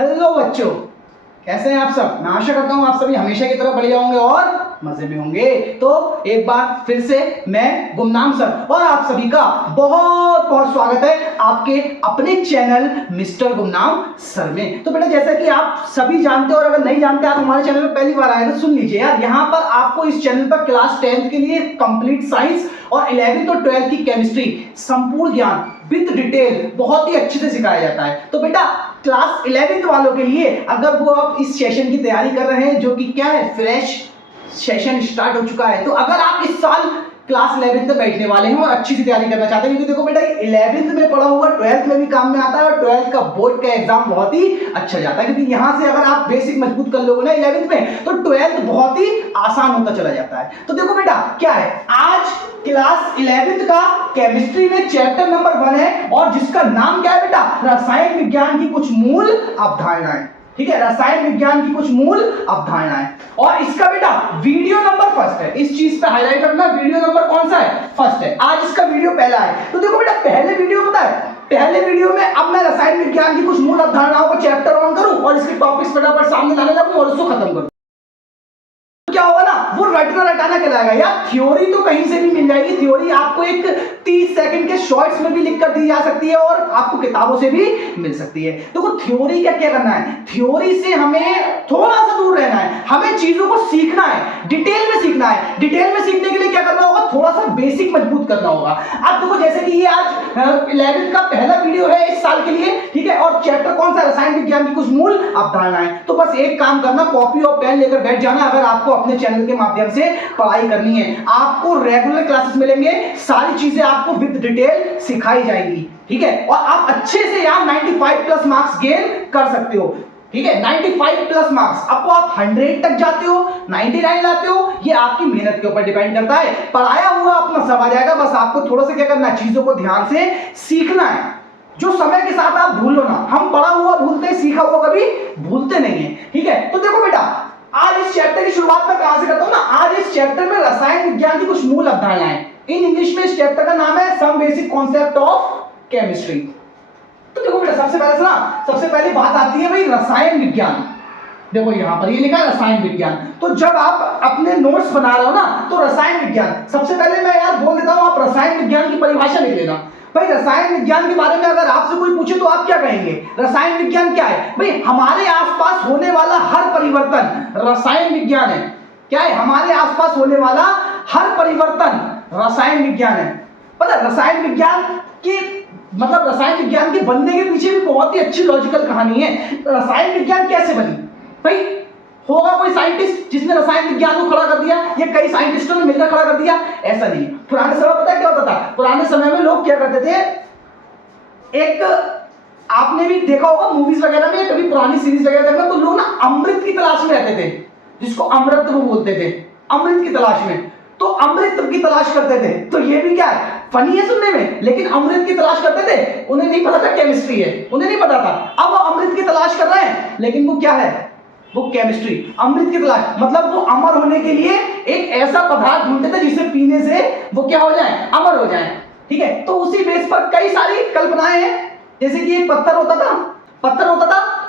Hello बच्चों, कैसे हैं आप सब। मैं आशा करता हूं आप सभी हमेशा की तरह बढ़िया होंगे और मजे में होंगे। तो एक बार फिर से मैं गुमनाम सर और आप सभी का बहुत बहुत स्वागत है आपके अपने चैनल मिस्टर गुमनाम सर में। तो बेटा जैसा कि आप सभी जानते हो और अगर नहीं जानते आप हमारे चैनल में पहली बार आए तो सुन लीजिए यार, यहाँ पर आपको इस चैनल पर क्लास 10th के लिए कंप्लीट साइंस और 11th और 12th की केमिस्ट्री संपूर्ण ज्ञान विद डिटेल बहुत ही अच्छे से सिखाया जाता है। तो बेटा क्लास 11th वालों के लिए अगर वो आप इस सेशन की तैयारी कर रहे हैं जो कि क्या है फ्रेश सेशन स्टार्ट हो चुका है, तो अगर आप इस साल क्लास 11th में बैठने वाले हैं और अच्छी सी तैयारी करना चाहते हैं, क्योंकि देखो बेटा 11th में पढ़ा हुआ 12th में भी काम में आता है और 12th का बोर्ड का एग्जाम बहुत ही अच्छा जाता है, क्योंकि यहाँ से अगर आप बेसिक मजबूत कर लोगे ना 11th में तो 12th बहुत ही आसान होता चला जाता है। तो देखो बेटा क्या है, आज क्लास 11th का केमिस्ट्री में चैप्टर नंबर 1 है और जिसका नाम क्या है बेटा, रसायन विज्ञान की कुछ मूल अवधारणाएं। ठीक है, रसायन विज्ञान की कुछ मूल अवधारणाएं और इसका बेटा वीडियो नंबर फर्स्ट है। इस चीज पे हाईलाइट रखना, वीडियो नंबर कौन सा है, फर्स्ट है। आज इसका वीडियो पहला है। तो देखो बेटा पहले वीडियो पता है, पहले वीडियो में अब मैं रसायन विज्ञान की कुछ मूल अवधारणाओं को चैप्टर 1 करूं और इसके टॉपिक्स फटाफट सामने लाने लगूं और उसको खत्म करूं, क्या होगा ना, वो रटना रटाना कहलाएगा यार। थ्योरी तो कहीं से भी मिल जाएगी, थ्योरी आपको एक 30 सेकंड के शॉर्ट्स में भी लिख कर दी जा सकती है और आपको किताबों से भी मिल सकती है। देखो थ्योरी क्या क्या करना है, थ्योरी से हमें थोड़ा सा दूर रहना है, हमें चीजों को सीखना है, डिटेल में सीखना है। डिटेल में सीखने के लिए क्या करना होगा, थोड़ा सा बेसिक मजबूत करना होगा। अब देखो जैसे कि ये आज 11th का पहला वीडियो है इस साल के लिए, ठीक है, और चैप्टर कौन सा, रसायन विज्ञान की कुछ मूल अवधारणाएं। तो बस एक काम करना, कॉपी और पेन लेकर बैठ जाना अगर आपको अपने चैनल के माध्यम से पढ़ाई करनी है। आपको रेगुलर क्लासेस मिलेंगे, सारी चीजें आपको विद डिटेल सिखाई जाएंगी, ठीक है, और आप अच्छे से यार 95 प्लस मार्क्स गेन कर सकते हो। ठीक है, 95 प्लस मार्क्स, आपको आप 100 तक जाते हो, 99 लाते हो, ये आपकी मेहनत के ऊपर डिपेंड करता है। पढ़ाया हुआ अपना सब आ जाएगा, बस आपको थोड़ा सा क्या करना है, चीजों को ध्यान से सीखना है। जो समय के साथ आप भूलो ना, हम पढ़ा हुआ भूलते हैं, सीखा हुआ कभी भूलते नहीं है। ठीक है, तो देखो बेटा आज इस चैप्टर की शुरुआत मैं कहां से करता हूं ना, आज इस चैप्टर में रसायन विज्ञान की कुछ मूल अवधारणाएं, इन इंग्लिश में इस चैप्टर का नाम है some basic concept of chemistry. तो देखो बेटा सबसे पहले बात आती है भाई रसायन विज्ञान। देखो यहां पर ये लिखा है रसायन विज्ञान। तो जब आप अपने नोट्स बना रहे हो ना तो रसायन विज्ञान सबसे पहले मैं यार बोल देता हूं, आप रसायन विज्ञान की परिभाषा लिख लेना। भाई रसायन विज्ञान के बारे में अगर आपसे कोई पूछे तो आप क्या कहेंगे, रसायन विज्ञान क्या है, भाई हमारे आसपास होने वाला हर परिवर्तन रसायन विज्ञान है। क्या है, हमारे आसपास होने वाला हर परिवर्तन रसायन विज्ञान है। पता है रसायन विज्ञान की मतलब रसायन विज्ञान के बनने के पीछे भी बहुत ही अच्छी लॉजिकल कहानी है। रसायन विज्ञान कैसे बनी, भाई होगा कोई साइंटिस्ट जिसने रसायन विज्ञान को खड़ा कर दिया या कई साइंटिस्टों ने मिलकर खड़ा कर दिया, ऐसा नहीं। पुराने समय पता है क्या होता था, पुराने समय में लोग क्या करते थे, एक आपने भी देखा होगा मूवीज वगैरह में, कभी पुरानी सीरीज वगैरह देखना, तो लोग ना अमृत की तलाश में रहते थे, जिसको अमृत वो बोलते थे, अमृत की तलाश में। तो अमृत की तलाश करते थे, तो ये भी क्या है, फनी है सुनने में, लेकिन अमृत की तलाश करते थे, उन्हें नहीं पता था केमिस्ट्री है, उन्हें नहीं पता था। अब वो अमृत की तलाश कर रहे हैं, लेकिन वो क्या है, वो केमिस्ट्री, अमृत की तलाश, मतलब वो अमर होने के लिए एक ऐसा पदार्थ ढूंढते थे जिसे पीने से वो क्या हो जाए, अमर हो जाए। ठीक है, तो उसी बेस पर कई सारी कल्पनाएं हैं, जैसे कि एक पत्थर होता था,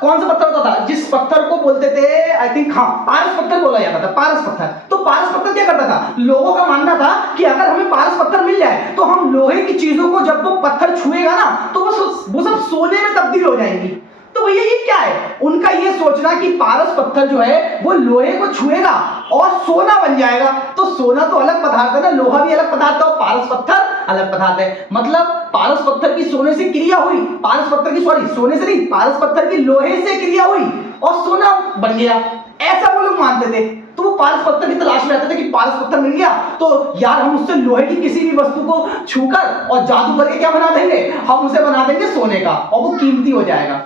कौन सा पत्थर होता था, जिस पत्थर को बोलते थे आई थिंक, हाँ पारस पत्थर बोला जाता था, पारस पत्थर। तो पारस पत्थर क्या करता था, लोगों का मानना था कि अगर हमें पारस पत्थर मिल जाए तो हम लोहे की चीजों को जब वो पत्थर छुएगा ना तो वो सब सोने में तब्दील हो जाएंगी। तो भैया ये क्या है, उनका ये सोचना कि पारस पत्थर जो है वो लोहे को छुएगा और सोना बन जाएगा। तो सोना तो अलग पदार्थ है ना, लोहा भी अलग पदार्थ है और पारस पत्थर अलग पदार्थ है। मतलब पारस पत्थर की सोने से क्रिया हुई, पारस पत्थर की सॉरी सोने से नहीं, पारस पत्थर की लोहे से क्रिया हुई और सोना बन गया, ऐसा वो लोग मानते थे। तो वो पारस पत्थर की तलाश में रहते थे कि पारस पत्थर मिल गया तो यार हम उससे लोहे की किसी भी वस्तु को छूकर और जादू करके क्या बना देंगे, हम उसे बना देंगे सोने का और वो कीमती हो जाएगा।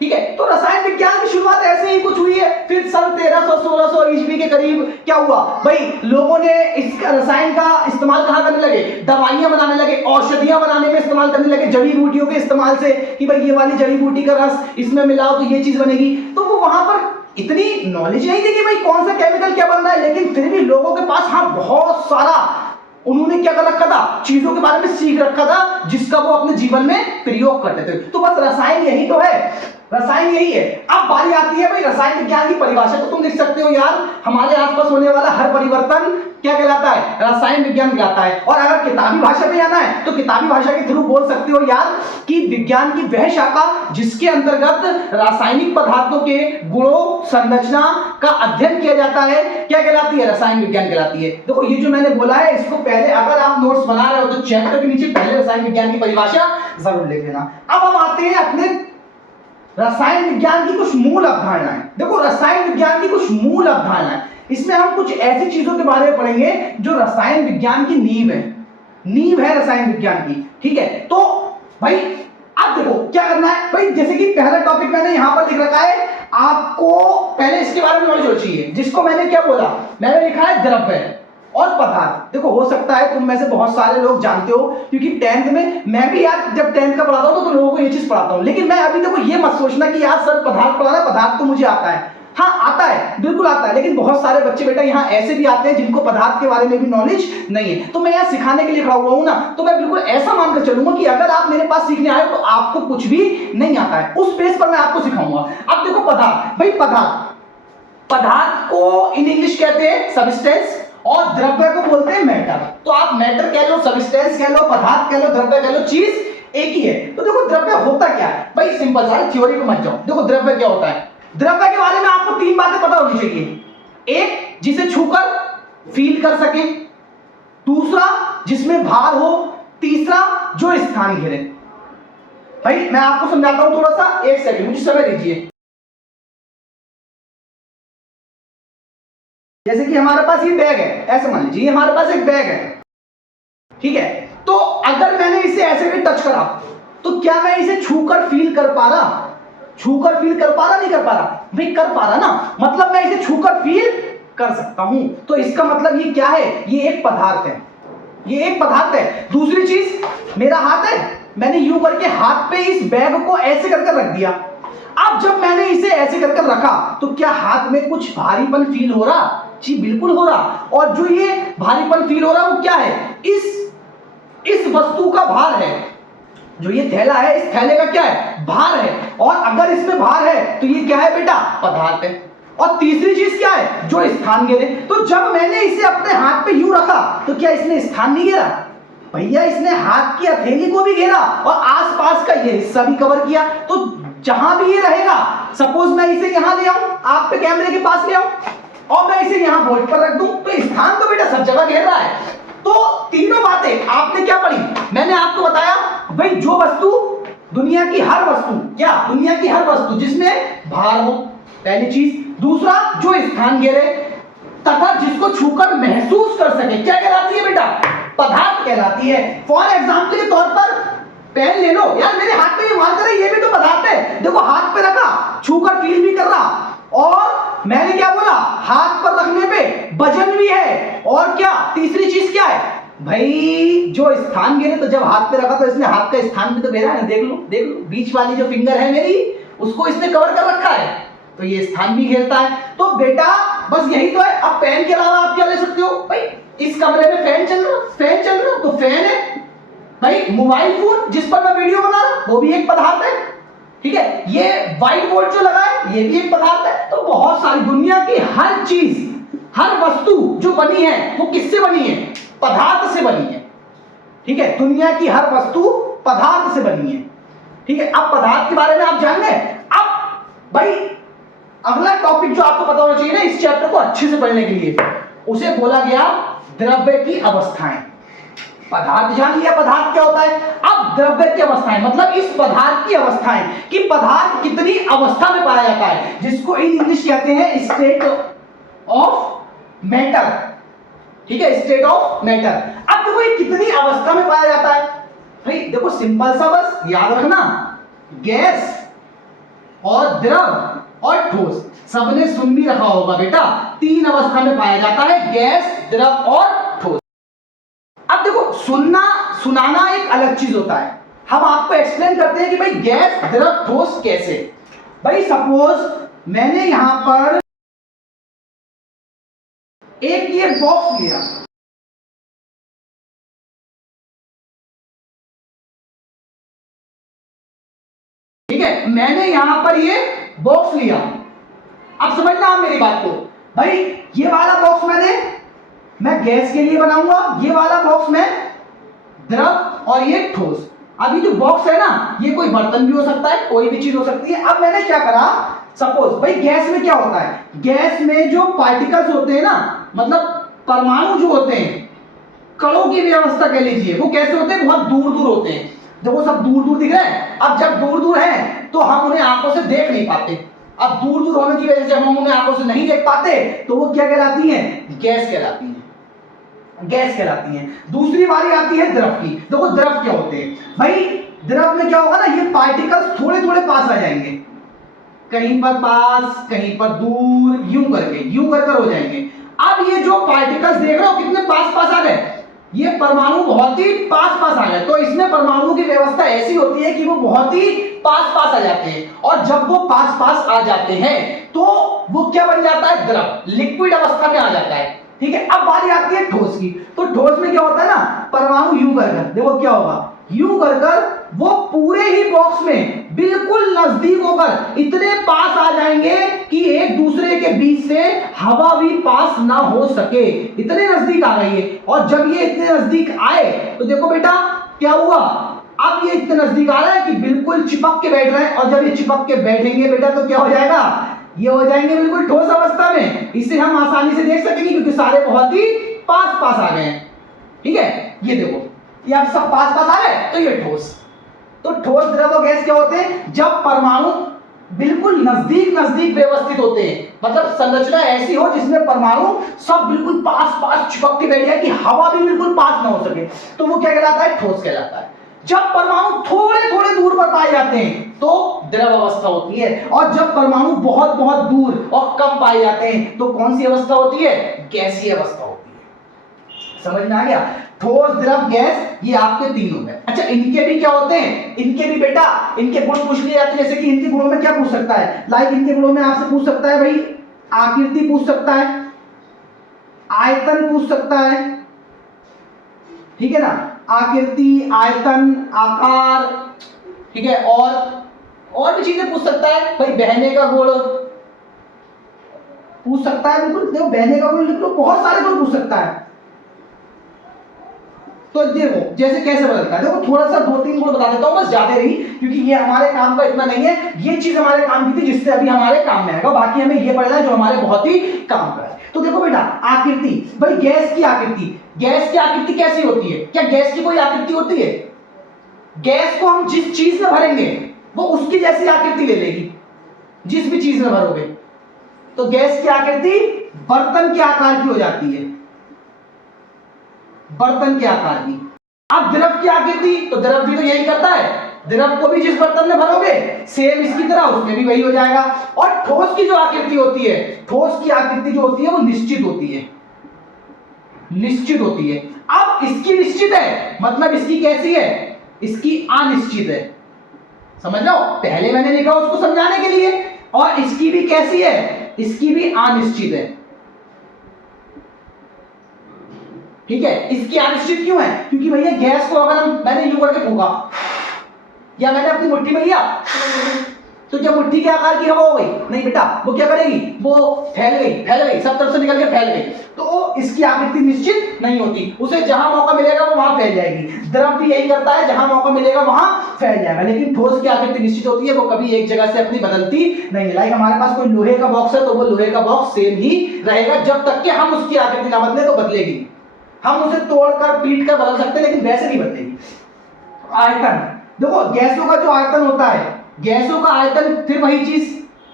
ठीक है, तो रसायन विज्ञान की शुरुआत ऐसे ही कुछ हुई है। फिर सन 1300-1600 ईस्वी के करीब क्या हुआ भाई, लोगों ने इस रसायन का इस्तेमाल कहाँ करने लगे, दवाइयां बनाने लगे, औषधियां बनाने में इस्तेमाल करने लगे, जड़ी बूटियों के इस्तेमाल से कि भाई ये वाली जड़ी बूटी का रस इसमें मिलाओ तो ये चीज बनेगी। तो वो वहां पर इतनी नॉलेज नहीं थी कि भाई कौन सा केमिकल क्या बन रहा है, लेकिन फिर भी लोगों के पास हाँ बहुत सारा उन्होंने क्या कर रखा था, चीजों के बारे में सीख रखा था जिसका वो अपने जीवन में प्रयोग करते थे। तो बस रसायन यही तो है रसायन यही है। अब बारी आती है भाई रसायन विज्ञान की परिभाषा। तो तुम लिख सकते हो यार हमारे आसपास होने वाला हर परिवर्तन क्या कहलाता है, रसायन विज्ञान कहलाता है। और अगर किताबी भाषा में आना है तो किताबी भाषा के थ्रू बोल सकते हो यार कि विज्ञान की वह शाखा जिसके अंतर्गत रासायनिक पदार्थों के गुणों संरचना का अध्ययन किया जाता है क्या कहलाती है, रसायन विज्ञान कहलाती है। देखो ये जो मैंने बोला है इसको पहले अगर आप नोट्स बना रहे हो तो चैप्टर के नीचे पहले रसायन विज्ञान की परिभाषा जरूर लिख लेना। अब हम आते हैं अपने रसायन विज्ञान की कुछ मूल अवधारणाएं। देखो रसायन विज्ञान की कुछ मूल अवधारणाएं, इसमें हम कुछ ऐसी चीजों के बारे में पढ़ेंगे जो रसायन विज्ञान की नींव है रसायन विज्ञान की। ठीक है, तो भाई अब देखो क्या करना है भाई, जैसे कि पहला टॉपिक मैंने यहां पर लिख रखा है, आपको पहले इसके बारे में नॉलेज होनी चाहिए, जिसको मैंने क्या बोला, मैंने लिखा है द्रव्य और पदार्थ। देखो हो सकता है तुम में से बहुत सारे लोग जानते हो, क्योंकि 10th में मैं भी यार जब 10th का पढ़ाता हूं तो लोगों को ये चीज पढ़ाता हूं, लेकिन मैं अभी देखो ये मत सोचना कि यार सर पदार्थ पढ़ाना, पदार्थ तो मुझे आता है। हाँ आता है, बिल्कुल आता है, लेकिन बहुत सारे बच्चे बेटा यहाँ ऐसे भी आते हैं जिनको पदार्थ के बारे में भी नॉलेज नहीं है। तो मैं यहाँ सिखाने के लिए खड़ा हुआ हूँ ना, तो मैं बिल्कुल ऐसा मानकर चलूंगा कि अगर आप मेरे पास सीखने आए तो आपको कुछ भी नहीं आता है, उस बेस पर मैं आपको सिखाऊंगा। अब देखो पदार्थ, भाई पदार्थ को इन इंग्लिश कहते हैं सब्सटेंस और द्रव्य को बोलते हैं मैटर। तो आप मैटर कह लो, सब्सटेंस कह लो, पदार्थ कह लो, द्रव्य कह लो, चीज एक ही है। तो देखो द्रव्य होता क्या है भाई, सिंपल सा, थ्योरी पे मत जाओ। देखो द्रव्य क्या होता है, द्रव्य के बारे में आपको 3 बातें पता होनी चाहिए। एक, जिसे छूकर फील कर सके, दूसरा जिसमें भार हो, तीसरा जो स्थान घेरे। भाई मैं आपको समझाता हूं थोड़ा सा, 1 सेकंड मुझे समय दीजिए। जैसे कि हमारे पास ये बैग है, ऐसे मान लीजिए हमारे पास एक बैग है, ठीक है, तो अगर मैंने इसे ऐसे भी टच करा तो क्या मैं इसे छूकर फील कर पा रहा, नहीं कर पा रहा, भाई कर पा रहा ना, मतलब मैं इसे छूकर फील कर सकता हूं। तो इसका मतलब ये क्या है, ये एक पदार्थ है, ये एक पदार्थ है। दूसरी चीज, मेरा हाथ है, मैंने यूं करके हाथ पे इस बैग को ऐसे करके रख दिया। अब जब मैंने इसे ऐसे करके रखा तो क्या हाथ में कुछ भारीपन फील हो रहा, जी बिल्कुल हो रहा। और जो ये भारीपन फील हो रहा वो क्या है, इस वस्तु का भार है, जो ये थैला है इस थैले का क्या है, भार है। और अगर इसमें भार है तो ये क्या है बेटा, पदार्थ है। और तीसरी चीज क्या है, जो स्थान घेरे। तो जब मैंने इसे अपने हाथ पे यूं रखा तो क्या इसने स्थान नहीं घेरा, भैया इसने हाथ की हथेली को भी घेरा और आसपास का ये हिस्सा भी कवर किया। तो जहां भी ये रहेगा, सपोज मैं इसे यहां ले आऊं, आप पे कैमरे के पास ले आऊं और मैं इसे यहां बोर्ड पर रख दूं, तो स्थान तो बेटा सब जगह घेर रहा है। तो तीनों बातें आपने क्या पढ़ी, मैंने आपको बताया भाई जो वस्तु, दुनिया की हर वस्तु, क्या दुनिया की हर वस्तु जिसमें भार हो, पहली चीज। दूसरा जो स्थान घेरे तथा जिसको छूकर महसूस कर सके, क्या कहलाती है बेटा, पदार्थ कहलाती है। फॉर एग्जाम्पल के तौर पर पेन ले लो, यार मेरे हाथ पे ये मार कर, ये भी तो पदार्थ है। देखो हाथ पे रखा, छूकर फील भी कर रहा, और मैंने क्या बोला, हाथ पर रखने पे वजन भी है। और क्या तीसरी चीज क्या है भाई, जो स्थान घेरे, तो जब हाथ पे रखा तो इसने हाथ का स्थान भी तो घेरा है, देख लो बीच वाली जो फिंगर है मेरी, उसको इसने कवर कर रखा है, तो ये स्थान भी घेरता है। तो बेटा बस यही तो है। अब पेन के अलावा आप क्या ले सकते हो भाई, इस कमरे में फैन चल रहा तो फैन है भाई। मोबाइल फोन जिस पर मैं वीडियो बना रहा हूं वो भी एक पदार्थ है, ठीक है। ये व्हाइट बोर्ड जो लगा है ये भी एक पदार्थ है। तो बहुत सारी दुनिया की हर चीज, हर वस्तु जो बनी है वो किससे बनी है, पदार्थ से बनी है, ठीक है। दुनिया की हर वस्तु पदार्थ से बनी है, ठीक है। अब पदार्थ के बारे में आप जान गए। अब भाई अगला टॉपिक जो आपको पता होना चाहिए ना इस चैप्टर को अच्छे से पढ़ने के लिए, उसे बोला गया द्रव्य की अवस्थाएं। पदार्थ जान लिया, पदार्थ क्या होता है। अब द्रव्य की अवस्थाएं मतलब इस पदार्थ की अवस्थाएं, कि पदार्थ कितनी अवस्था में पाया जाता है, जिसको इन इंग्लिश कहते हैं स्टेट ऑफ मैटर, ठीक है, स्टेट ऑफ मैटर। अब देखो ये कितनी अवस्था में पाया जाता है भाई, देखो सिंपल सा बस याद रखना, गैस और द्रव और ठोस, सबने सुन भी रखा होगा बेटा, 3 अवस्था में पाया जाता है, गैस, द्रव और ठोस। अब देखो सुनाना एक अलग चीज होता है, हम आपको एक्सप्लेन करते हैं कि भाई गैस, द्रव, ठोस कैसे। भाई सपोज मैंने यहां पर एक ये बॉक्स लिया, ठीक है, मैंने यहां पर ये बॉक्स लिया, अब समझना आप मेरी बात को भाई, ये वाला बॉक्स मैं गैस के लिए बनाऊंगा, ये वाला बॉक्स मैं द्रव और ये ठोस। अभी जो बॉक्स है ना, ये कोई बर्तन भी हो सकता है, कोई भी चीज हो सकती है। अब मैंने क्या करा, सपोज भाई गैस में क्या होता है, गैस में जो पार्टिकल्स होते हैं ना, मतलब परमाणु जो होते हैं, कणों की व्यवस्था कह लीजिए, वो कैसे होते हैं, बहुत दूर दूर होते हैं। देखो सब दूर दूर दिख रहे हैं, अब जब दूर दूर हैं तो हम उन्हें आंखों से देख नहीं पाते। अब दूर दूर होने की वजह से हम उन्हें आंखों से नहीं देख पाते, तो वो क्या कहलाती हैं, गैस कहलाती हैं, गैस कहलाती हैं। दूसरी बारी आती है द्रव की। देखो द्रव क्या होते हैं भाई, द्रव में क्या होगा ना, ये पार्टिकल्स थोड़े थोड़े पास आ जाएंगे, कहीं पर पास कहीं पर दूर, यूं कर कर हो जाएंगे। अब ये जो पार्टिकल्स देख रहे हो कितने पास पास आ गए, ये परमाणु बहुत ही पास पास आ गए। तो इसमें परमाणु की व्यवस्था ऐसी होती है कि वो बहुत ही पास पास आ जाते हैं, और जब वो पास पास आ जाते हैं तो वो क्या बन जाता है, द्रव, लिक्विड अवस्था में आ जाता है। ठीक है, अब बारी आती है ठोस की। तो ठोस में क्या होता है ना, परमाणु यूं कर देखो क्या होगा, यूं कर वो पूरे ही बॉक्स में बिल्कुल नजदीक होकर इतने पास आ जाएंगे कि एक दूसरे के बीच से हवा भी पास ना हो सके, इतने नजदीक आ गई है। और जब ये इतने नजदीक आए तो देखो बेटा क्या हुआ, अब ये इतने नजदीक आ रहा है कि बिल्कुल चिपक के बैठ रहे हैं, और जब ये चिपक के बैठेंगे बेटा तो क्या हो जाएगा, ये हो जाएंगे बिल्कुल ठोस अवस्था में। इसे हम आसानी से देख सकेंगे क्योंकि सारे बहुत ही पास पास आ गए हैं। ठीक है, ये देखो ये आप सब पास पास आ गए, तो ये ठोस। तो ठोस, द्रव और गैस क्या होते हैं, जब परमाणु बिल्कुल नजदीक नजदीक व्यवस्थित होते हैं, मतलब संरचना ऐसी हो जिसमें परमाणु सब बिल्कुल पास पास चिपक के बैठ जाए कि हवा भी बिल्कुल पास ना हो सके, तो वो क्या कहलाता है, ठोस कहलाता है। जब परमाणु थोड़े थोड़े दूर पर पाए जाते हैं तो द्रव अवस्था होती है, और जब परमाणु बहुत बहुत दूर और कम पाए जाते हैं तो कौन सी अवस्था होती है, गैसीय अवस्था होती है। समझ में आ गया, ठोस द्रव गैस, ये आपके तीन हो गए। अच्छा इनके भी क्या होते हैं, इनके भी बेटा इनके गुण पूछ लिए जाते हैं, जैसे कि इनके गुणों में क्या पूछ सकता है, लाइक इनके गुणों में आपसे पूछ सकता है भाई आकृति पूछ सकता है, आयतन पूछ सकता है, ठीक है ना, आकृति, आयतन, आकार, ठीक है, और भी चीजें पूछ सकता है भाई, बहने का गुण पूछ सकता है, बिल्कुल देखो बहने का गुण लिख लो, बहुत सारे गुण पूछ सकता है। तो देखो जैसे कैसे बदलता है, देखो थोड़ा सा दो तीन गुण बता देता हूं, बस ज्यादा नहीं, क्योंकि ये हमारे काम का इतना नहीं है, ये चीज हमारे काम की थी जिससे अभी हमारे काम में आएगा, बाकी हमें ये पढ़ना है जो हमारे बहुत ही काम का है। तो देखो बेटा आकृति, भाई गैस की आकृति, गैस की आकृति कैसी होती है, क्या गैस की कोई आकृति होती है, गैस को हम जिस चीज में भरेंगे वो उसकी जैसी आकृति ले लेगी, जिस भी चीज में भरोगे। तो गैस की आकृति बर्तन के आकार की हो जाती है, बर्तन के आकार की। अब द्रव की आकृति, तो द्रव भी तो यही करता है, द्रव को भी जिस बर्तन में भरोगे सेम इसकी तरह उसमें भी वही हो जाएगा। और ठोस की जो आकृति होती है, ठोस की आकृति जो होती है वो निश्चित होती है, निश्चित होती है। अब इसकी निश्चित है, मतलब इसकी कैसी है, इसकी अनिश्चित है, समझ लो, पहले मैंने लिखा उसको समझाने के लिए। और इसकी भी कैसी है, इसकी भी अनिश्चित है, ठीक है। इसकी अनिश्चित क्यों है, क्योंकि भैया गैस को अगर मैंने यूं करके फूंका या मैंने अपनी मुट्ठी में लिया, तो क्या मुट्ठी के आकार की हवा हो गई, नहीं बेटा, वो क्या करेगी, वो फैल गई, सब तरफ से निकल के फैल गई। तो इसकी आकृति निश्चित नहीं होती, उसे जहां मौका मिलेगा वो वहां फैल जाएगी। द्रव भी यही करता है, जहां मौका मिलेगा वहां फैल जाएगा। लेकिन ठोस की आकृति निश्चित होती है, वो कभी एक जगह से अपनी बदलती नहीं है। लाइक हमारे पास कोई लोहे का बॉक्स है तो वो लोहे का बॉक्स सेम ही रहेगा, जब तक कि हम उसकी आकृति ना बदले, तो बदलेगी। हम उसे तोड़कर पीट कर बदल सकते हैं, लेकिन वैसे नहीं बदलेगी। आयतन, देखो गैसों का जो आयतन होता है, गैसों का आयतन फिर वही चीज,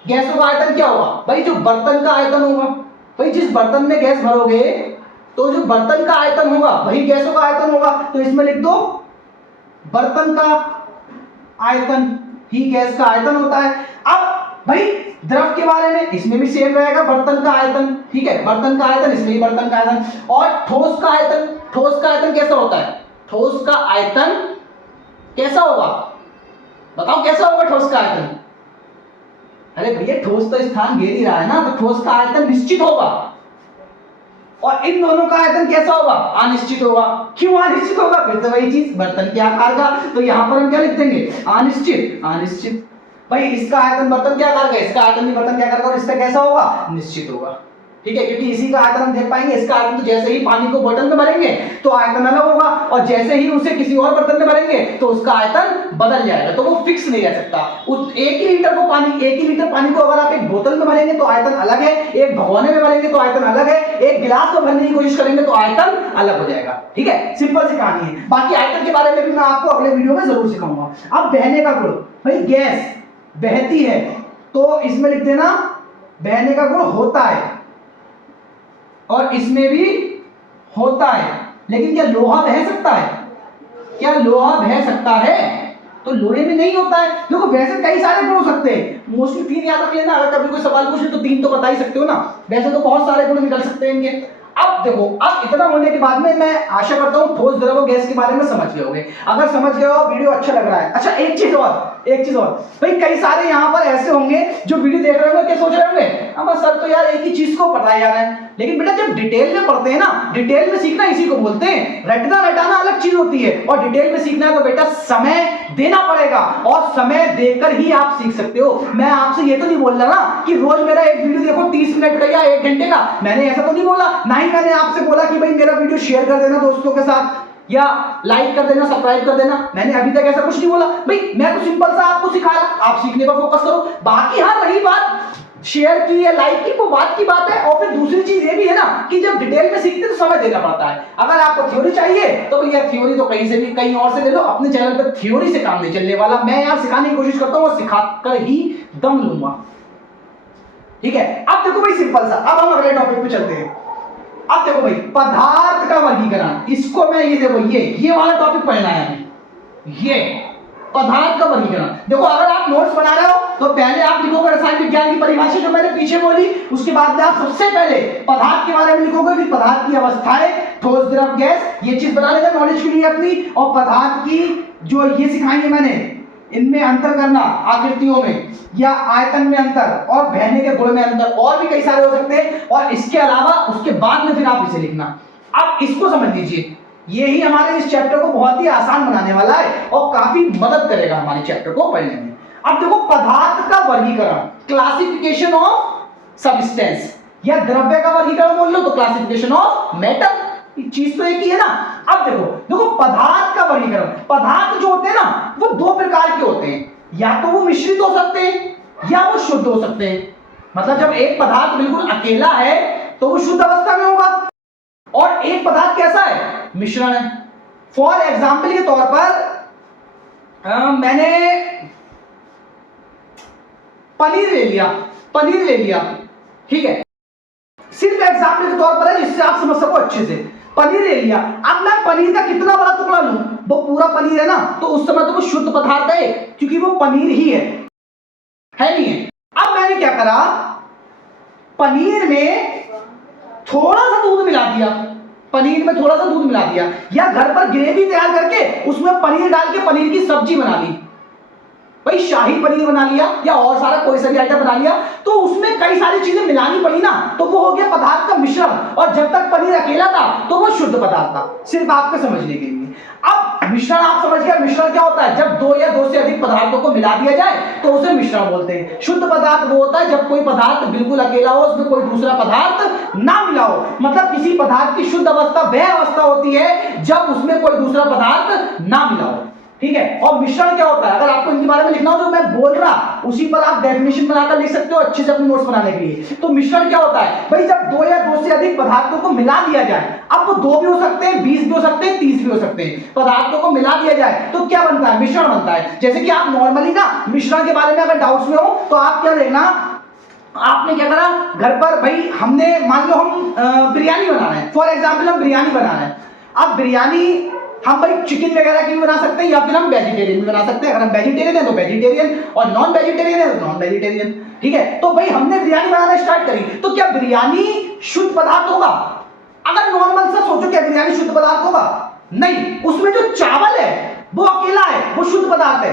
गैसों का आयतन क्या होगा भाई, जो बर्तन का आयतन होगा, भाई जिस बर्तन में गैस भरोगे तो जो बर्तन का आयतन होगा वही गैसों का आयतन होगा। तो इसमें लिख दो बर्तन का आयतन ही गैस का आयतन होता है। अब भाई द्रव के बारे में, इसमें भी सेम रहेगा, बर्तन का आयतन, ठीक है, बर्तन का आयतन, इसमें भी बर्तन का आयतन। और ठोस का आयतन, ठोस का आयतन कैसा होता है, ठोस का आयतन कैसा होगा, बताओ कैसा होगा ठोस का आयतन। अरे भैया ठोस तो स्थान घेर ही रहा है ना, तो ठोस का आयतन निश्चित होगा। और इन दोनों का आयतन कैसा होगा, अनिश्चित होगा। क्यों अनिश्चित होगा, फिर से वही चीज, बर्तन के आकार का। तो यहां पर हम क्या लिख देंगे, अनिश्चित, अनिश्चित। भाई इसका आयतन बर्तन क्या आकार का है, इसका आयतन भी बर्तन क्या आकार का, और इसका कैसा होगा, निश्चित होगा। ठीक है, क्योंकि इसी का आयतन हम देख पाएंगे, इसका आयतन तो जैसे ही पानी को बोतल में भरेंगे तो आयतन अलग होगा, और जैसे ही उसे किसी और बर्तन में भरेंगे तो उसका आयतन बदल जाएगा, तो वो फिक्स नहीं रह सकता। उस एक ही लीटर पानी को अगर आप एक बोतल में भरेंगे तो आयतन अलग है, एक भगोने में भरेंगे तो आयतन अलग है, एक गिलास में भरने की कोशिश करेंगे तो आयतन अलग हो जाएगा। ठीक है, सिंपल सी कहानी है। बाकी आयतन के बारे में भी मैं आपको अगले वीडियो में जरूर सिखाऊंगा। अब बहने का गुण, भाई गैस बहती है तो इसमें लिख देना बहने का गुण होता है, और इसमें भी होता है। लेकिन क्या लोहा बह सकता है, क्या लोहा बह सकता है, तो लोहे में नहीं होता है। देखो वैसे कई सारे गुण हो सकते हैं, मोस्टली 3 याद रख लेना, अगर कभी कोई सवाल पूछे तो 3 तो बता ही सकते हो ना, वैसे तो बहुत सारे गुण निकल सकते हैं इनके। अब देखो, अब इतना होने के बाद में मैं आशा करता हूं ठोस द्रव गैस के बारे में समझ गए होंगे। अगर समझ गए हो, वीडियो अच्छा लग रहा है। अच्छा एक चीज और भाई, कई सारे यहाँ पर ऐसे होंगे जो वीडियो देख रहे होंगे, क्या सोच रहे होंगे, अब सर तो यार एक ही चीज को पढ़ाया जा रहा है। लेकिन बेटा जब डिटेल में पढ़ते हैं ना, डिटेल में सीखना इसी को बोलते हैं। रटना रटाना अलग चीज होती है, और डिटेल में सीखना है तो बेटा समय देना पड़ेगा, और समय देकर ही आप सीख सकते हो। मैं आपसे ये तो नहीं बोल रहा ना कि रोज मेरा एक वीडियो देखो 30 मिनट का या 1 घंटे का, मैंने ऐसा तो नहीं बोला। ना ही मैंने आपसे बोला कि भाई मेरा वीडियो शेयर कर देना दोस्तों के साथ, या लाइक कर देना, सब्सक्राइब कर देना। मैंने अभी तक ऐसा कुछ नहीं बोला भाई, मैं तो सिंपल सा आपको सिखा रहा, आप सीखने पर फोकस करो। बाकी हाँ रही बात शेयर की या लाइक की, वो बात की बात है। और फिर दूसरी चीज ये भी है ना कि जब डिटेल में सीखते तो समय देना पड़ता है। अगर आपको थ्योरी चाहिए तो भैया थ्योरी तो कहीं से भी कहीं और से ले लो, अपने चैनल पर थ्योरी से काम नहीं चलने वाला। मैं यार सिखाने की कोशिश करता हूँ और सिखाकर ही दम लूंगा। ठीक है, अब देखो भाई सिंपल सा, अब हम अगले टॉपिक पे चलते हैं। अब देखो भाई पदार्थ का वर्गीकरण, इसको मैं ये देखो ये वाला टॉपिक पढ़ना है हमें, ये पदार्थ का वर्गीकरण। देखो अगर आप नोट्स बना रहे हो तो पहले आप लिखोगे रसायन विज्ञान की परिभाषा जो मैंने पीछे बोली, उसके बाद में आप सबसे पहले पदार्थ के बारे में लिखोगे, फिर पदार्थ की अवस्थाएं, ठोस द्रव गैस, ये चीज बना लेना नॉलेज के लिए अपनी। और पदार्थ की जो ये सिखाएंगे मैंने, इनमें अंतर करना, आकृतियों में या आयतन में अंतर, और बहने के गुण में अंतर, और भी कई सारे हो सकते हैं। और इसके अलावा उसके बाद में फिर आप इसे लिखना। अब इसको समझ लीजिए, यही हमारे इस चैप्टर को बहुत ही आसान बनाने वाला है और काफी मदद करेगा हमारे चैप्टर को पढ़ने में। अब देखो पदार्थ का वर्गीकरण, क्लासिफिकेशन ऑफ सब्सटेंस, या द्रव्य का वर्गीकरण बोल लो तो क्लासिफिकेशन ऑफ मैटर, चीज तो एक ही है ना। अब देखो पदार्थ का वर्गीकरण, पदार्थ जो होते हैं ना वो 2 प्रकार के होते हैं, या तो वो मिश्रित हो सकते हैं या वो शुद्ध हो सकते हैं। मतलब जब एक पदार्थ बिल्कुल अकेला है तो वो शुद्ध अवस्था में होगा, और एक पदार्थ कैसा है, मिश्रण है। फॉर एग्जाम्पल के तौर पर मैंने पनीर ले लिया, ठीक है, सिर्फ एग्जाम्पल के तौर पर है जिससे आप समझ सको अच्छे से। पनीर ले लिया, अब मैं पनीर का कितना बड़ा टुकड़ा लूं, वो पूरा पनीर है ना, तो उस समय तो वो शुद्ध पदार्थ है क्योंकि वो पनीर ही है नहीं है। अब मैंने क्या करा, पनीर में थोड़ा सा दूध मिला दिया, या घर पर ग्रेवी तैयार करके उसमें पनीर डाल के पनीर की सब्जी बना ली, भाई शाही पनीर बना लिया या और सारा कोई सा भी आइटम बना लिया, तो उसमें कई सारी चीजें मिलानी पड़ी ना, तो वो हो गया पदार्थ का मिश्रण। और जब तक पनीर अकेला था तो वो शुद्ध पदार्थ था, सिर्फ आपके समझने के लिए। अब मिश्रण आप समझ गए, मिश्रण क्या होता है, जब 2 या 2 से अधिक पदार्थों को मिला दिया जाए तो उसे मिश्रण बोलते हैं। शुद्ध पदार्थ वो होता है जब कोई पदार्थ बिल्कुल अकेला हो, उसमें कोई दूसरा पदार्थ ना मिला हो। मतलब किसी पदार्थ की शुद्ध अवस्था वह अवस्था होती है जब उसमें कोई दूसरा पदार्थ ना मिला हो। ठीक है, और मिश्रण क्या होता है, अगर आपको इनके बारे में लिखना हो जो मैं बोल रहा उसी पर आप डेफिनेशन बनाकर लिख सकते हो अच्छे से अपने नोट्स बनाने के लिए। तो मिश्रण क्या होता है, भाई जब 2 या 2 से अधिक पदार्थों को मिला दिया जाए, अब वो 2 भी हो सकते हैं, 20 भी हो सकते हैं, 30 भी हो सकते हैं, पदार्थों को मिला दिया जाए तो क्या बनता है, मिश्रण बनता है। जैसे कि आप नॉर्मली ना मिश्रण के बारे में अगर डाउट्स में हो तो आप क्या देखना, आपने क्या करा घर पर, भाई हमने मान लो हम बिरयानी बना रहे हैं, फॉर एग्जाम्पल हम बिरयानी बना रहे हैं। अब बिरयानी हम भाई चिकन वगैरह की भी बना सकते हैं या फिर हम वेजिटेरियन भी बना सकते हैं। अगर हम वेजिटेरियन है तो वेजिटेरियन, और नॉन वेजिटेरियन है तो नॉन वेजिटेरियन। ठीक है, तो भाई हमने बिरयानी बनाना स्टार्ट करी, तो क्या बिरयानी शुद्ध पदार्थ होगा? अगर नॉर्मल सा सोचो, क्या बिरयानी शुद्ध पदार्थ होगा? नहीं, उसमें जो चावल है वो अकेला है, वो शुद्ध पदार्थ है।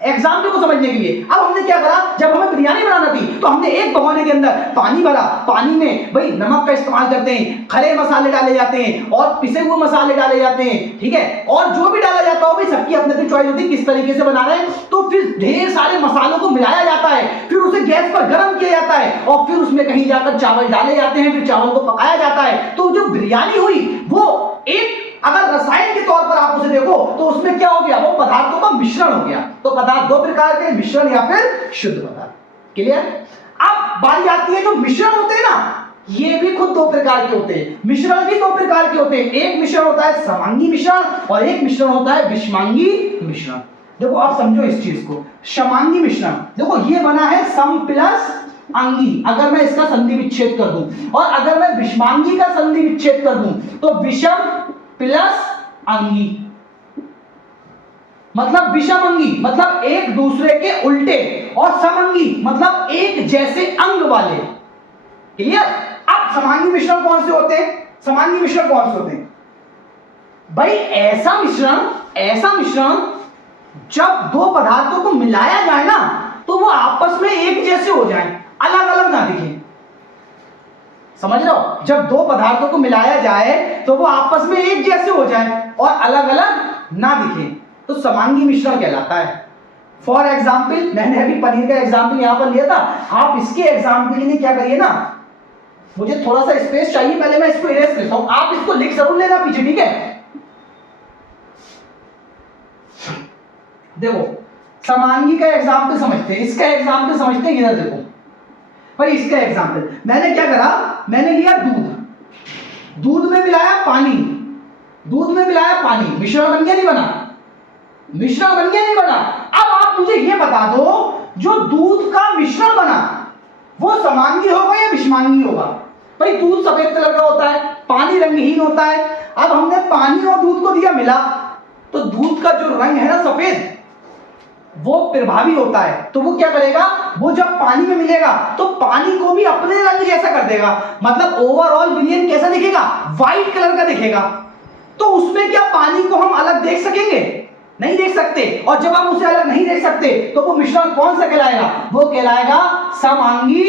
एग्जाम्पल को समझने के लिए अब हमने क्या करा, जब हमें बिरयानी बनाना थी तो हमने एक भगोने के अंदर पानी भरा, पानी में भाई नमक का इस्तेमाल करते हैं, खड़े मसाले डाले जाते हैं और पिसे हुए मसाले डाले जाते हैं, ठीक है, और जो भी डाला जाता हो भाई सबकी अपनी अपनी चॉइस होती है किस तरीके से बना रहे हैं। तो फिर ढेर सारे मसालों को मिलाया जाता है, फिर उसे गैस पर गर्म किया जाता है और फिर उसमें कहीं जाकर चावल डाले जाते हैं, फिर चावल को पकाया जाता है। तो जो बिरयानी हुई वो एक, अगर रसायन के तौर पर आप उसे देखो तो उसमें क्या हो गया, वो पदार्थों का मिश्रण हो गया। तो पदार्थ दो प्रकार के, मिश्रण या फिर शुद्ध पदार्थ। क्लियर? अब बारी आती है जो मिश्रण होते हैं ना, ये भी खुद दो प्रकार के होते हैं, मिश्रण भी दो प्रकार के होते हैं। एक मिश्रण होता है समांगी मिश्रण और एक मिश्रण होता है विषमांगी मिश्रण। देखो आप समझो इस चीज को, समांगी मिश्रण, देखो ये बना है सम प्लस अंगी, अगर मैं इसका संधि विच्छेद कर दूं, और अगर मैं विषमांगी का संधि विच्छेद कर दूं तो विषम प्लस अंगी, मतलब विषम अंगी मतलब एक दूसरे के उल्टे, और समअंगी मतलब एक जैसे अंग वाले। क्लियर? अब समांगी मिश्रण कौन से होते हैं? समांगी मिश्रण कौन से होते हैं भाई? ऐसा मिश्रण जब दो पदार्थों को मिलाया जाए ना तो वो आपस में एक जैसे हो जाए, अलग अलग ना दिखे। समझ रहे हो? जब दो पदार्थों को मिलाया जाए तो वो आपस में एक जैसे हो जाए और अलग अलग ना दिखे, तो समांगी मिश्रण कहलाता है। फॉर एग्जाम्पल, मैंने अभी पनीर का एग्जाम्पल यहां पर लिया था, आप इसके एग्जाम्पल के लिए क्या करिए ना, मुझे थोड़ा सा स्पेस चाहिए, पहले मैं इसको इरेज करता हूं, आप इसको लिख जरूर लेना पीछे, ठीक है? देखो समांगी का एग्जाम्पल समझते हैं, इसका एग्जाम्पल समझते हैं। इधर देखो भाई, इसका एग्जाम्पल मैंने क्या करा, मैंने लिया दूध में मिलाया पानी, मिश्रण बन गया नहीं बना? मिश्रण बन गया नहीं बना? अब आप मुझे ये बता दो, जो दूध का मिश्रण बना वो समांगी होगा या विषमांगी होगा? भाई दूध सफेद कलर का होता है, पानी रंगहीन होता है। अब हमने पानी और दूध को दिया मिला, तो दूध का जो रंग है ना सफेद, वो प्रभावी होता है, तो वो क्या करेगा, वो जब पानी में मिलेगा तो पानी को भी अपने रंग जैसा कर देगा, मतलब ओवरऑल विलयन कैसा दिखेगा, व्हाइट कलर का दिखेगा। तो उसमें क्या पानी को हम अलग देख सकेंगे? नहीं देख सकते। और जब हम उसे अलग नहीं देख सकते तो वो मिश्रण कौन सा कहलाएगा? वो कहलाएगा समांगी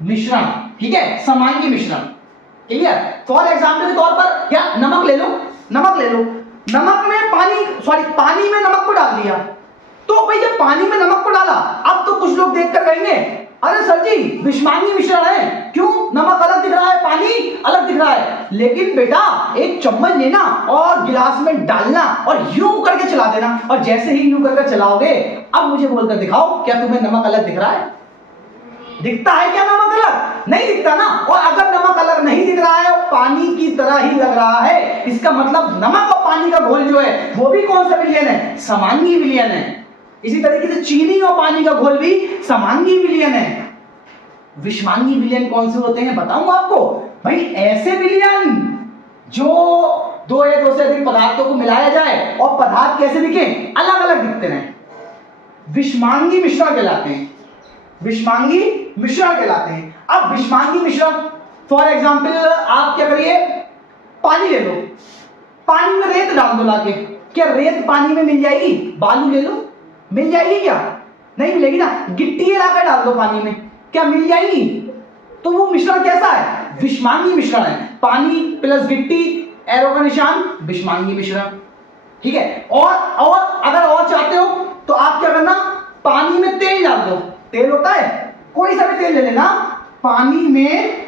मिश्रण। ठीक है, समांगी मिश्रण। क्लियर? फॉर एग्जाम्पल के तौर पर या नमक ले लो, नमक में पानी में नमक को डाल दिया, तो भाई जब पानी में नमक को डाला, अब तो कुछ लोग देखकर कहेंगे अरे सर जी विषमांगी मिश्रण है, क्यों नमक अलग दिख रहा है, पानी अलग दिख रहा है। लेकिन बेटा एक चम्मच लेना और गिलास में डालना और यूं करके चला देना, और जैसे ही यूं करके चलाओगे, अब मुझे बोलकर दिखाओ क्या तुम्हें नमक अलग दिख रहा है? दिखता है क्या नमक अलग? नहीं दिखता ना। और अगर नमक अलग नहीं दिख रहा है और पानी की तरह ही लग रहा है, इसका मतलब नमक और पानी का घोल जो है वो भी कौन सा विलयन है? समांगी विलयन है। इसी तरीके से चीनी और पानी का घोल भी समांगी विलयन है। विषमांगी विलयन कौन से होते हैं बताऊंगा आपको। भाई ऐसे विलयन जो दो या दो से अधिक पदार्थों को मिलाया जाए और पदार्थ कैसे दिखे, अलग अलग दिखते रहे, विषमांगी मिश्रण कहलाते हैं। विषमांगी मिश्रण कहलाते हैं। अब विषमांगी मिश्रण फॉर एग्जांपल आप क्या करिए, पानी ले लो, पानी में रेत डाल दो लाके, क्या रेत पानी में मिल जाएगी? बालू ले लो, मिल जाएगी क्या? नहीं मिलेगी ना। गिट्टी लाकर डाल दो पानी में, क्या मिल जाएगी? तो वो मिश्रण कैसा है? विषमांगी मिश्रण है। पानी प्लस गिट्टी, एरो का निशान, विषमांगी मिश्रण। ठीक है। और अगर और चाहते हो तो आप क्या करना, पानी में तेल डाल दो, तेल होता है कोई सा भी तेल ले लेना, पानी में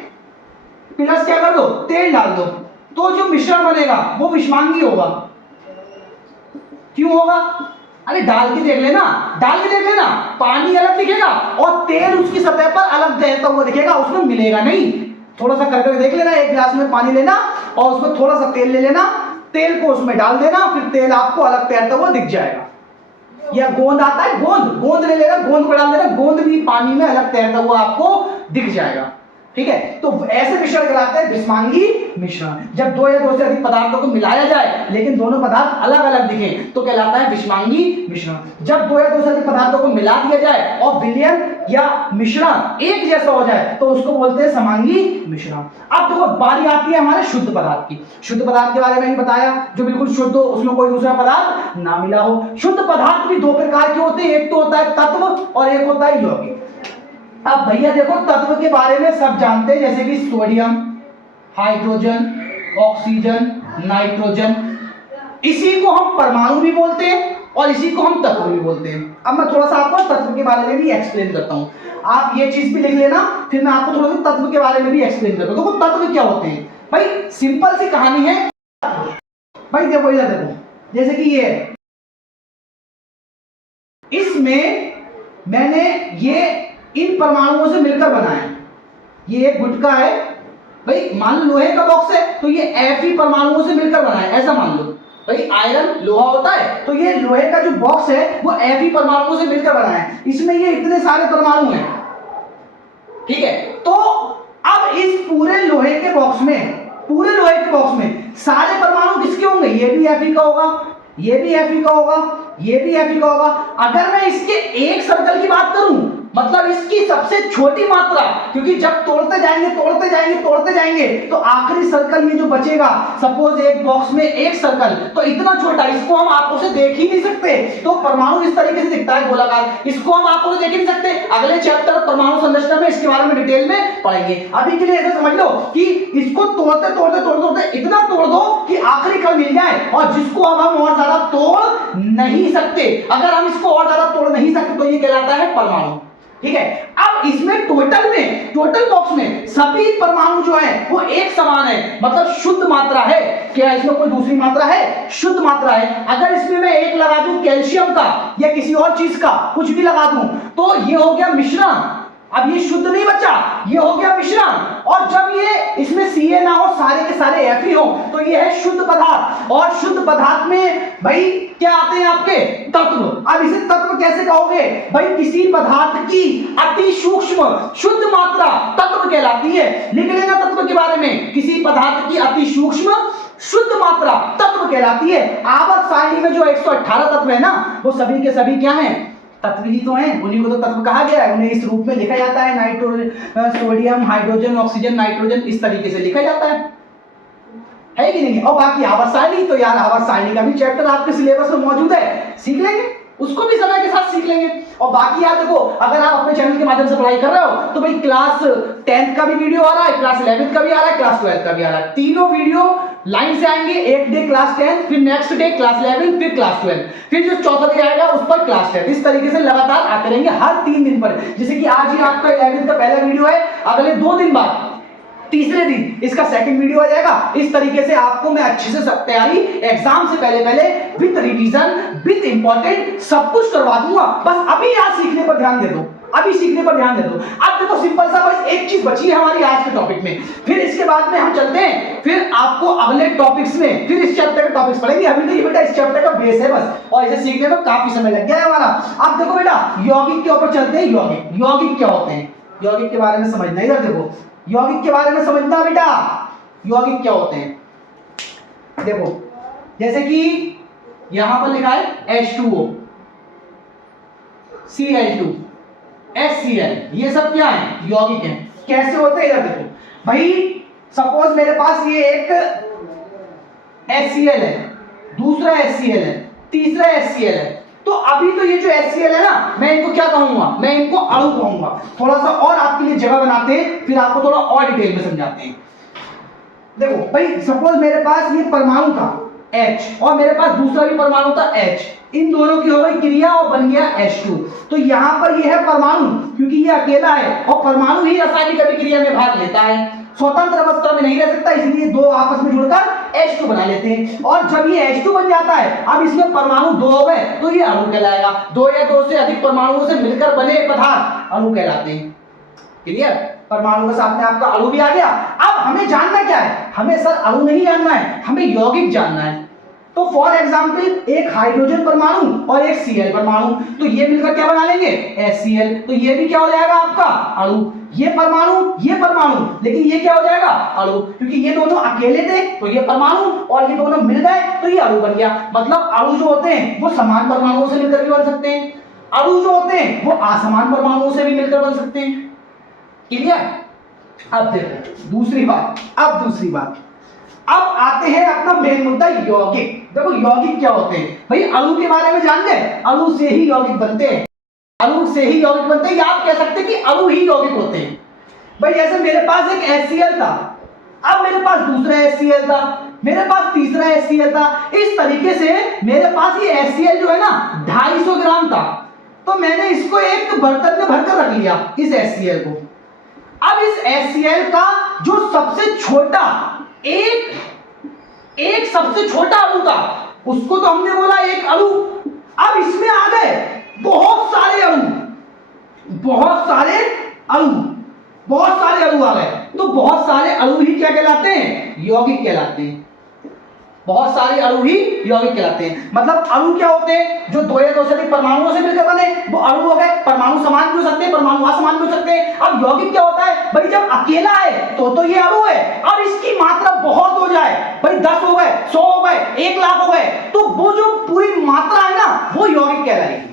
प्लस क्या कर दो, तेल डाल दो, तो जो मिश्रण बनेगा वो विषमांगी होगा। क्यों होगा? अरे डाल के देख लेना, पानी अलग दिखेगा और तेल उसकी सतह पर अलग तैरता हुआ दिखेगा, उसमें मिलेगा नहीं। थोड़ा सा कर देख लेना, एक गिलास में पानी लेना और उसमें थोड़ा सा तेल ले लेना, तेल को उसमें डाल देना, फिर तेल आपको अलग तैरता हुआ दिख जाएगा। या गोंद आता है, गोंद ले लेना, गोंद को डाल देना, गोंद भी पानी में अलग तैरता हुआ आपको दिख जाएगा। ठीक है। तो ऐसे मिश्रण कहलाते हैं विषमांगी मिश्रण। जब दो या दो से अधिक पदार्थों को मिलाया जाए लेकिन दोनों पदार्थ अलग अलग दिखे तो कहलाता है विषमांगी मिश्रण। जब दो या दो से अधिक पदार्थों को मिला दिया जाए और विलयन या मिश्रण एक जैसा हो जाए तो उसको बोलते हैं समांगी मिश्रण। अब देखो बारी आती है हमारे शुद्ध पदार्थ की। शुद्ध पदार्थ के बारे में ही बताया, जो बिल्कुल शुद्ध हो, उसमें कोई दूसरा पदार्थ ना मिला हो। शुद्ध पदार्थ भी दो प्रकार के होते हैं, एक तो होता है तत्व और एक होता है यौगिक। अब भैया देखो तत्व के बारे में सब जानते हैं, जैसे कि सोडियम, हाइड्रोजन, ऑक्सीजन, नाइट्रोजन, इसी को हम परमाणु भी बोलते हैं और इसी को हम तत्व भी बोलते हैं। अब मैं थोड़ा सा आपको तत्व के बारे में भी एक्सप्लेन करता हूं, आप ये चीज भी लिख लेना, फिर मैं आपको थोड़ा सा तत्व के बारे में भी एक्सप्लेन करता हूं। देखो तत्व क्या होते हैं भाई, सिंपल सी कहानी है भाई। देखो इधर देखो, जैसे कि ये है, इसमें मैंने ये इन परमाणुओं से मिलकर बनाया, ये एक गुटका है भाई, मान लो लोहे का बॉक्स है तो ये Fe परमाणुओं से मिलकर बना है, ऐसा मान लो भाई। आयरन लोहा होता है तो ये लोहे का जो बॉक्स है वो Fe परमाणुओं से मिलकर बना है, इसमें ये इतने सारे परमाणु हैं, ठीक है। तो अब इस पूरे लोहे के बॉक्स में, पूरे लोहे के बॉक्स में सारे परमाणु किसके होंगे, ये भी Fe का होगा, ये भी Fe का होगा, ये भी Fe का होगा। अगर मैं इसके एक सर्कल की बात करूं, मतलब इसकी सबसे छोटी मात्रा, क्योंकि जब तोड़ते जाएंगे तोड़ते जाएंगे तोड़ते जाएंगे तो आखिरी सर्कल ये जो बचेगा, सपोज एक बॉक्स में एक सर्कल, तो इतना छोटा, इसको हम आंखों से देख ही नहीं सकते। तो परमाणु इस तरीके से दिखता है गोलाकार, इसको हम आंखों से देख ही नहीं सकते। अगले चैप्टर परमाणु संरचना में इसके बारे में डिटेल में पढ़ेंगे। अभी के लिए ऐसे समझ लो कि इसको तोड़ते तोड़ते तोड़ते तोड़ते इतना तोड़ दो कि आखिरी कण मिल जाए, और जिसको अब हम और ज्यादा तोड़ नहीं सकते। अगर हम इसको और ज्यादा तोड़ नहीं सकते तो ये कहलाता है परमाणु, ठीक है। अब इसमें टोटल बॉक्स में सभी परमाणु जो है वो एक समान है, मतलब शुद्ध मात्रा है। क्या इसमें कोई दूसरी मात्रा है, शुद्ध मात्रा है। अगर इसमें मैं एक लगा दूं कैल्शियम का या किसी और चीज का, कुछ भी लगा दूं, तो ये हो गया मिश्रण। अब ये शुद्ध नहीं बचा, ये हो गया मिश्रण। और जब ये इसमें Ca ना हो, सारे के सारे Fe हो, तो ये है शुद्ध पदार्थ। और शुद्ध पदार्थ में भाई क्या आते हैं आपके तत्व। अब इसे तत्व कैसे कहोगे भाई, किसी पदार्थ की अति सूक्ष्म शुद्ध मात्रा तत्व कहलाती है। लिख लेना तत्व के बारे में, किसी पदार्थ की अति सूक्ष्म शुद्ध मात्रा तत्व कहलाती है। आवर्त सारणी में जो 118 तत्व है ना, वो सभी के सभी क्या हैं, तत्व ही तो हैं, उन्हीं को तो तत्व कहा गया है। उन्हें इस रूप में लिखा जाता है, nitrogen, sodium, hydrogen, oxygen, nitrogen, इस तरीके से लिखा जाता है कि नहीं। और बाकी आवर्त सारणी, तो यार आवर्त सारणी का भी चैप्टर आपके सिलेबस में मौजूद है, सीख लेंगे, उसको भी समय के साथ सीख लेंगे। और बाकी यार देखो, अगर आप अपने चैनल के माध्यम से पढ़ाई कर रहे हो तो भाई क्लास 10th का भी वीडियो आ रहा है, क्लास 11th का भी आ रहा है, क्लास 12th का भी आ रहा है। तीनों वीडियो लाइन से आएंगे, एक डे क्लास 10, फिर नेक्स्ट डे क्लास 11, फिर क्लास 12, फिर जो चौथा डे आएगा उस पर क्लास 10। इस तरीके से लगातार आते रहेंगे हर 3 दिन पर। जैसे कि आज ही आपका 11th का पहला वीडियो है, अगले 2 दिन बाद तीसरे दिन इसका सेकंड वीडियो आ जाएगा। इस तरीके से आपको मैं अच्छे से सब तैयारी एग्जाम से पहले विद रिवीजन विद इंपॉर्टेंट सब कुछ करवा दूंगा। बस अभी आज सीखने पर ध्यान दे दो, अभी सीखने पर ध्यान दे दो। अब देखो सिंपल सा, बस एक चीज बची है हमारी आज के टॉपिक में, फिर इसके बाद में हम चलते हैं, फिर आपको अगले टॉपिक्स में फिर इस चैप्टर के टॉपिक्स पढ़ेंगे। अभी तो ये बेटा इस चैप्टर का बेस है बस, और इसे सीखने में काफी समय लग गया है हमारा। अब देखो बेटा यौगिक के ऊपर चलते हैं। यौगिक क्या होते हैं, यौगिक के बारे में समझना। इधर देखो, यौगिक के बारे में समझना बेटा, यौगिक क्या होते हैं। देखो जैसे कि यहां पर लिखा है H2O, Cl2, HCl, ये सब क्या है, यौगिक हैं। कैसे होते हैं इधर देखो भाई, सपोज मेरे पास ये एक HCl है, दूसरा HCl है, तीसरा HCl है। तो अभी तो ये जो HCl है ना, मैं इनको क्या कहूंगा, मैं इनको अणु कहूंगा। थोड़ा सा और आपके लिए जगह बनाते हैं, फिर आपको थोड़ा और डिटेल में समझाते हैं। देखो भाई, सपोज मेरे पास ये परमाणु था H, और मेरे पास दूसरा भी परमाणु था H, इन दोनों की हो गई क्रिया और बन गया H2। तो यहां पर ये है परमाणु, क्योंकि ये अकेला है और परमाणु ही रासायनिक अभिक्रिया में भाग लेता है, स्वतंत्र अवस्था में नहीं रह सकता, इसलिए दो आपस में जुड़कर H2 बना लेते हैं। और जब ये H2 बन जाता है, अब इसमें परमाणु 2 हो गए तो ये अणु कहलाएगा। 2 या 2 से अधिक परमाणुओं से मिलकर बने पदार्थ अणु कहलाते हैं। क्लियर, परमाणु के साथ में आपका अणु भी आ गया। अब हमें जानना क्या है, हमें सर अणु नहीं जानना है, हमें यौगिक जानना है। तो फॉर एग्जाम्पल एक हाइड्रोजन परमाणु और एक Cl परमाणु, तो ये मिलकर क्या बना लेंगे, HCl। तो ये भी क्या हो जाएगा आपका अणु। ये परमाणु, लेकिन ये क्या हो जाएगा अणु, क्योंकि ये दोनों अकेले थे तो ये परमाणु, और ये दोनों मिल गए तो ये अणु बन गया। मतलब अणु जो होते हैं वो समान परमाणुओं से मिलकर भी बन सकते हैं, अणु जो होते हैं वो असमान परमाणुओं से भी मिलकर बन सकते हैं। क्लियर। अब देखो दूसरी बात, अब आते हैं अपना मेन मुद्दा यौगिक। देखो यौगिक क्या होते हैं भाई, अणु के बारे में जान गए, अणु से ही यौगिक बनते हैं। अणु से ही यौगिक बनते हैं, या आप कह सकते हैं कि अणु ही यौगिक होते हैं। भाई जैसे मेरे पास एक HCl था, अब मेरे पास दूसरा HCl था, मेरे पास तीसरा HCl था, इस तरीके से मेरे पास ये HCl जो है ना 250 ग्राम था, तो मैंने इसको एक बर्तन में भरकर रख लिया इस HCl को। अब इस HCl का जो सबसे छोटा एक सबसे छोटा अणु था, उसको तो हमने बोला एक अणु। अब इसमें आ गए बहुत सारे अणु आ गए, तो बहुत सारे अणु ही क्या कहलाते हैं? यौगिक कहलाते हैं। बहुत सारे अणु ही यौगिक कहलाते हैं। मतलब अणु क्या होते हैं? जो दो या दो से अधिक परमाणुओं से मिलकर बने, वो अणु हो गए। परमाणु समान भी हो सकते हैं, परमाणु असमान भी हो सकते हैं। अब यौगिक क्या होता है? भाई जब अकेला है तो ये अणु है, और इसकी मात्रा बहुत हो जाए, भाई 10 हो गए, 100 हो गए, 1 लाख हो गए, तो वो जो पूरी मात्रा है ना, वो यौगिक कहलाएगी।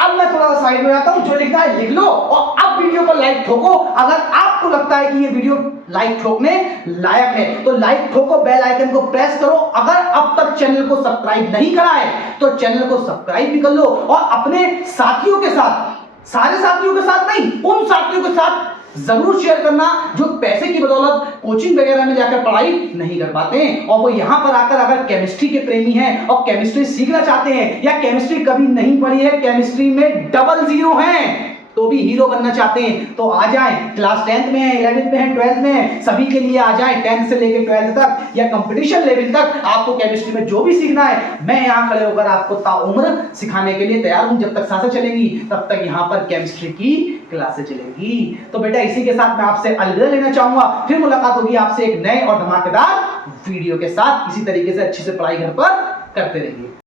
अब मैं थोड़ा सा साइड में जाता हूं, जो लिखना है लिख लो, और अब वीडियो को लाइक ठोको। अगर आपको लगता है कि ये वीडियो लाइक ठोकने लायक है तो लाइक ठोको, बेल आइकन को प्रेस करो। अगर अब तक चैनल को सब्सक्राइब नहीं करा है तो चैनल को सब्सक्राइब भी कर लो, और अपने साथियों के साथ, सारे साथियों के साथ नहीं, उन साथियों के साथ जरूर शेयर करना जो पैसे की बदौलत कोचिंग वगैरह में जाकर पढ़ाई नहीं कर पाते हैं, और वो यहां पर आकर अगर केमिस्ट्री के प्रेमी हैं और केमिस्ट्री सीखना चाहते हैं, या केमिस्ट्री कभी नहीं पढ़ी है, केमिस्ट्री में 00 हैं, तो भी हीरो बनना चाहते हैं, तो आ जाएं। क्लास 10th में है, 11th में है, 12th में है, सभी के लिए आ जाएं। 10th से लेकर 12th तक या कंपटीशन लेवल तक आपको केमिस्ट्री में जो भी सीखना है, मैं यहाँ खड़े होकर आपको ताउम्र सिखाने के लिए तैयार हूँ। जब तक सांसें चलेंगी तब तक यहाँ पर केमिस्ट्री की क्लासें चलेंगी। तो बेटा इसी के साथ मैं आपसे अलविदा लेना चाहूंगा। फिर मुलाकात होगी आपसे एक नए और धमाकेदार वीडियो के साथ। इसी तरीके से अच्छे से पढ़ाई घर पर करते रहिए।